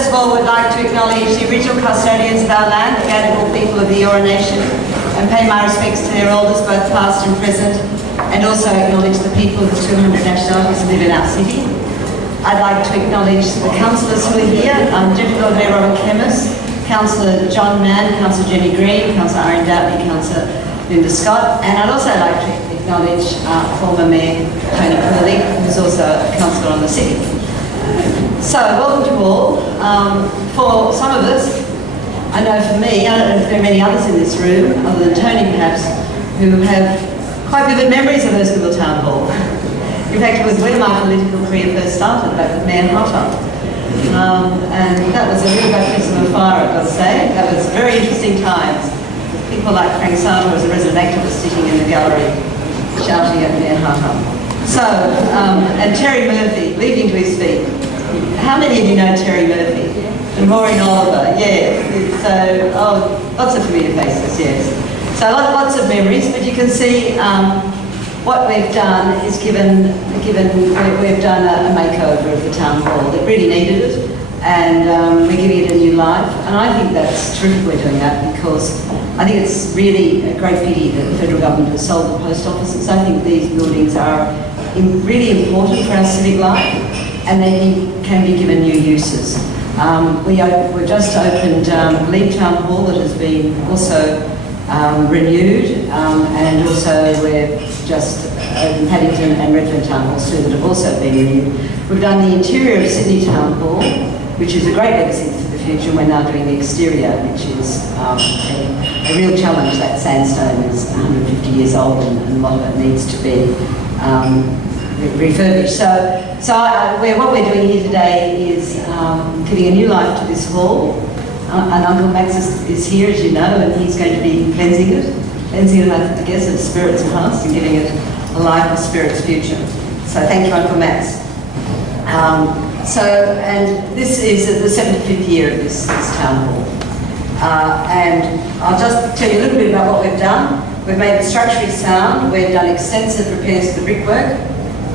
first of all, would like to acknowledge the original custodians of our land, the Gadigal people of the Eora Nation, and pay my respects to their elders, both past and present, and also acknowledge the people of the 200 nationalities who live in our city. I'd like to acknowledge the councillors who are here, Deputy Lord Mayor Robert Kemmis, Councillor John Mann, Councillor Jenny Green, Councillor Aaron Doughty, Councillor Linda Scott, and I'd also like to acknowledge former Mayor Tony Curley, who's also a councillor on the city. So, welcome to all. For some of us, I know for me, I don't know if there are many others in this room, other than Tony perhaps, who have quite vivid memories of Erskineville Town Hall. In fact, it was where my political career first started, back with Mayor Hotter. And that was a real baptism of fire, I've got to say. That was very interesting times. People like Frank Sartor as a resident activist sitting in the gallery, shouting at Mayor Hotter. So, and Terry Murphy, leaping to his feet. How many of you know Terry Murphy? And Maureen Oliver, yes. So, lots of familiar faces, yes. So lots of memories, but you can see what we've done is we've done a makeover of the town hall. It really needed it, and we're giving it a new life. And I think that's terrific we're doing that, because I think it's really a great pity that the federal government has sold the post offices. I think these buildings are really important for our civic life, and they can be given new uses. We've just opened Glebe Town Hall, that has been also renewed, and also we're just opened Paddington and Redfern Town Halls too, that have also been renewed. We've done the interior of Sydney Town Hall, which is a great legacy for the future, and we're now doing the exterior, which is a real challenge. That sandstone is 150 years old, and a lot of it needs to be refurbished. So what we're doing here today is giving a new life to this hall. And Uncle Max is here, as you know, and he's going to be cleansing it, I guess, of spirits past and giving it a life of spirits future. So thank you, Uncle Max. And this is the 75th year of this town hall. And I'll just tell you a little bit about what we've done. We've made the structure sound. We've done extensive repairs to the brickwork.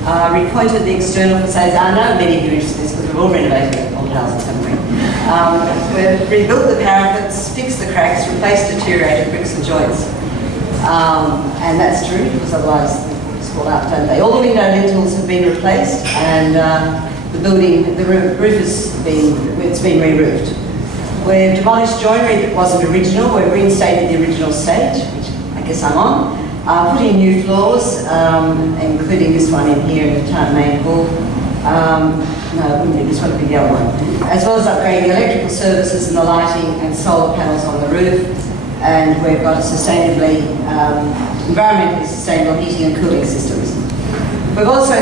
Repointed the external facades. I know many of you are interested in this because we've all renovated old houses, haven't we? We've rebuilt the parapets, fixed the cracks, replaced deteriorated bricks and joints. And that's true, because otherwise they fall out, don't they? All the window lintels have been replaced, and the roof has been re-roofed. We've demolished joinery that wasn't original. We've reinstated the original stage, which I guess I'm on. Put in new floors, including this one in here in the town main hall. No, it wouldn't be this one, would be the other one. As well as upgrading the electrical services and the lighting and solar panels on the roof. And we've got environmentally sustainable heating and cooling systems. We've also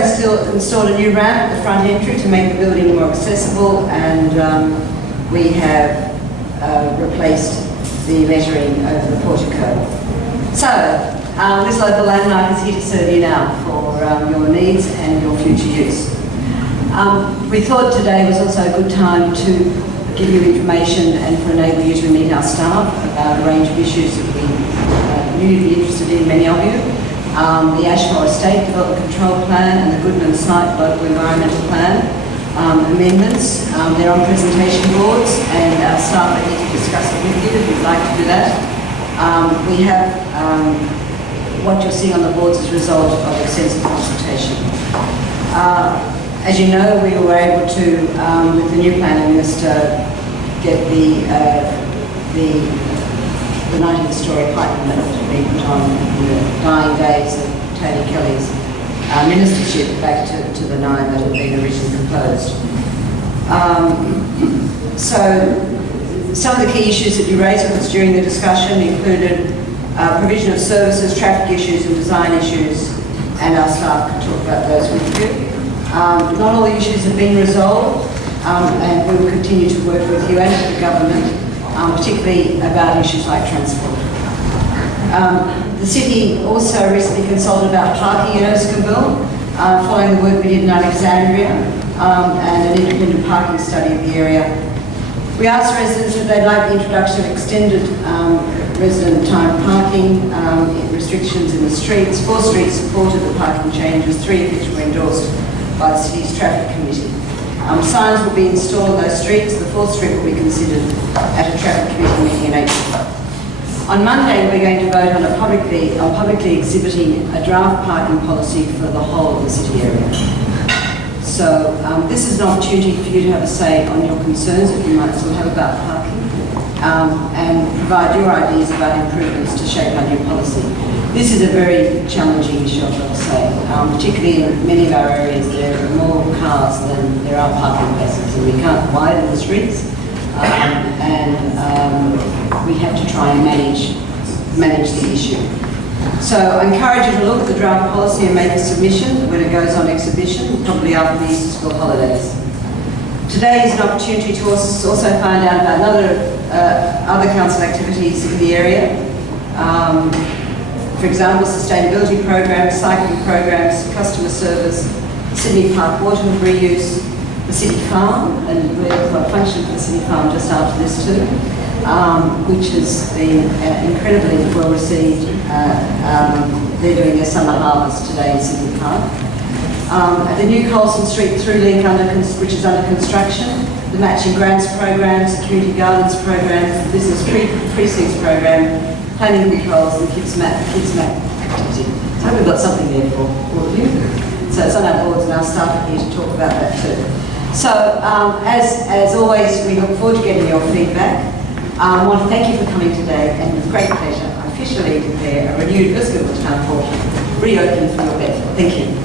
installed a new ramp at the front entry to make the building more accessible, and we have replaced the lettering over the portico. So, this local landmark is here to serve you now for your needs and your future use. We thought today was also a good time to give you information and to enable you to meet our staff about a range of issues that we knew you'd be interested in, many of you. The Ashmore Estate Development Control Plan and the Goodman Site Local Environmental Plan amendments. They're on presentation boards, and our staff are here to discuss it with you if you'd like to do that. We have what you're seeing on the boards as a result of extensive consultation. As you know, we were able to, with the new planning minister, get the 19th story height limit to be put on in the dying days of Tony Kelly's ministership back to the 9 that had been originally proposed. So some of the key issues that you raised with us during the discussion included provision of services, traffic issues and design issues, and our staff can talk about those with you. Not all the issues have been resolved, and we will continue to work with you and with the government, particularly about issues like transport. The city also recently consulted about parking in Erskineville, following the work we did in Alexandria, and an independent parking study of the area. We asked residents if they'd like the introduction of extended resident time parking restrictions in the streets. 4 streets supported the parking changes, 3 of which were endorsed by the city's traffic committee. Signs will be installed on those streets. The 4th Street will be considered at a traffic committee meeting in April. On Monday, we're going to vote on publicly exhibiting a draft parking policy for the whole of the city area. So this is an opportunity for you to have a say on your concerns that you might still have about parking, and provide your ideas about improvements to shape our new policy. This is a very challenging issue, I've got to say. Particularly in many of our areas, there are more cars than there are parking places, and we can't widen the streets, we have to try and manage the issue. So I encourage you to look at the draft policy and make a submission when it goes on exhibition, probably after the Easter school holidays. Today is an opportunity to also find out about other council activities in the area. For example, sustainability programs, cycling programs, customer service, Sydney Park water reuse, the city farm, and we've got a function for the city farm just after this too, which has been incredibly well received. They're doing their summer harvest today in Sydney Park. The new Colson Street through link which is under construction, the matching grants program, security guidance program, business precincts program, planning controls, and kids map activity. So we've got something there for all of you. So it's on our boards and our staff are here to talk about that too. So as always, we look forward to getting your feedback. I want to thank you for coming today, and with great pleasure, I officially declare a renewed Lisbon Town Hall reopened for your benefit. Thank you.